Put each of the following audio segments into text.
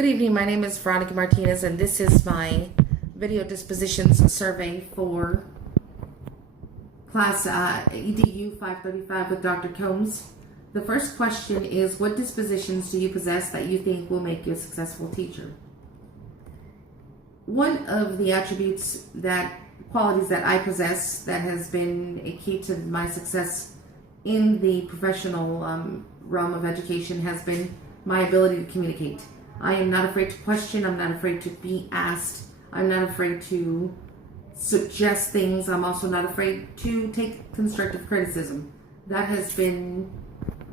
Good evening, my name is Veronica Martinez and this is my video dispositions survey for class EDU 535 with Dr. Combs. The first question is, what dispositions do you possess that you think will make you a successful teacher? One of the qualities that I possess that has been a key to my success in the professional realm of education has been my ability to communicate. I am not afraid to question. I'm not afraid to be asked. I'm not afraid to suggest things. I'm also not afraid to take constructive criticism. That has been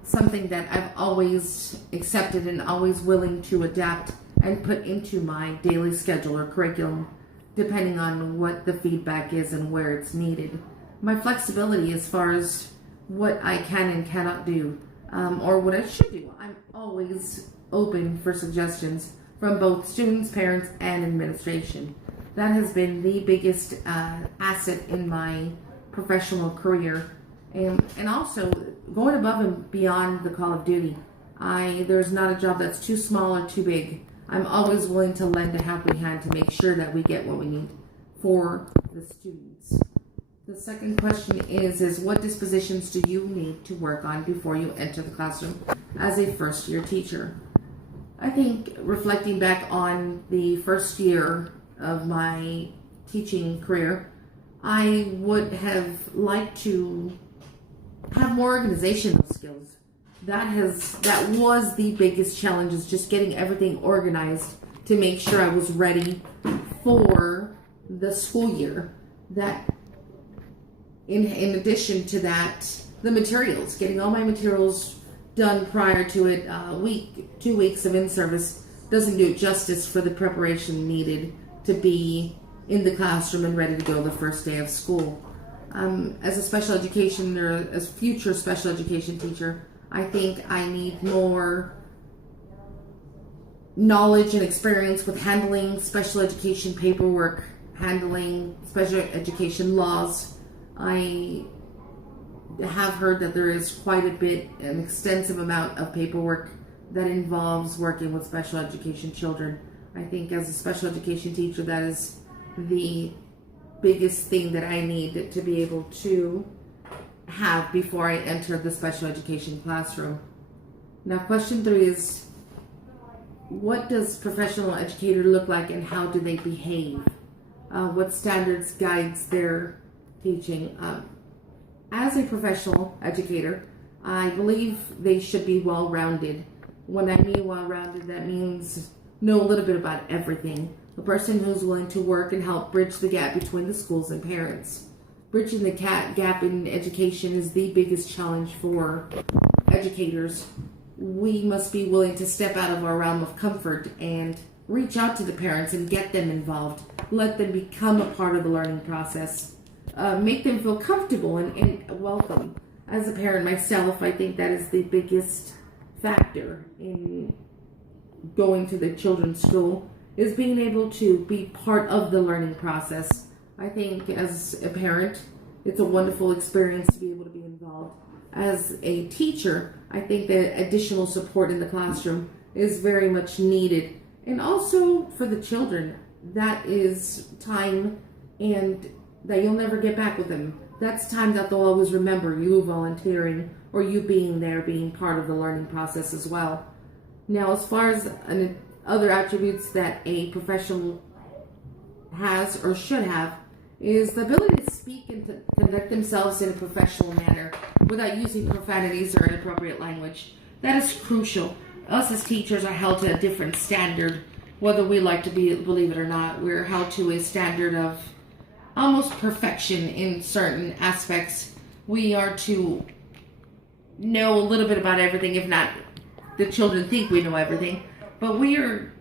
something that I've always accepted and always willing to adapt and put into my daily schedule or curriculum, depending on what the feedback is and where it's needed. My flexibility as far as what I can and cannot do, or what I should do. I'm always open for suggestions from both students, parents, and administration. That has been the biggest asset in my professional career, and also going above and beyond the call of duty. There's not a job that's too small or too big. I'm always willing to lend a helping hand to make sure that we get what we need for the students. The second question is what dispositions do you need to work on before you enter the classroom as a first-year teacher? I think reflecting back on the first year of my teaching career, I would have liked to have more organizational skills. That was the biggest challenge, is just getting everything organized to make sure I was ready for the school year. That in addition to that, the materials, getting all my materials done prior to it, 2 weeks of in-service doesn't do it justice for the preparation needed to be in the classroom and ready to go the first day of school. As a special education or as future special education teacher, I think I need more knowledge and experience with handling special education paperwork, handling special education laws. I have heard that there is quite an extensive amount of paperwork that involves working with special education children. I think as a special education teacher, that is the biggest thing that I need to be able to have before I enter the special education classroom. Now, question 3 is, what does professional educator look like and how do they behave? What standards guides their teaching? As a professional educator, I believe they should be well-rounded. When I mean well-rounded, that means know a little bit about everything. A person who's willing to work and help bridge the gap between the schools and parents. Bridging the gap in education is the biggest challenge for educators. We must be willing to step out of our realm of comfort and reach out to the parents and get them involved. Let them become a part of the learning process. Make them feel comfortable and welcome. As a parent myself, I think that is the biggest factor in going to the children's school, is being able to be part of the learning process. I think as a parent, it's a wonderful experience to be able to be involved. As a teacher, I think that additional support in the classroom is very much needed. And also for the children, that is time and that you'll never get back with them. That's time that they'll always remember, you volunteering or you being there, being part of the learning process as well. Now, as far as other attributes that a professional has or should have, is the ability to speak and to conduct themselves in a professional manner without using profanities or inappropriate language. That is crucial. Us as teachers are held to a different standard, whether we like to believe it or not. We're held to a standard of almost perfection in certain aspects. We are to know a little bit about everything, if not the children think we know everything. But we are,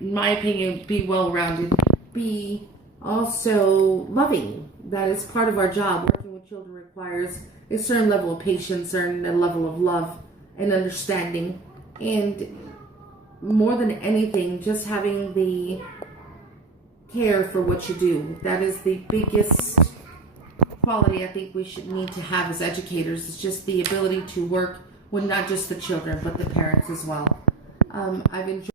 in my opinion, be well-rounded, be also loving. That is part of our job. Working with children requires a certain level of patience, certain level of love and understanding. And more than anything, just having the care for what you do. That is the biggest quality I think we should need to have as educators. It's just the ability to work with not just the children, but the parents as well. I've enjoyed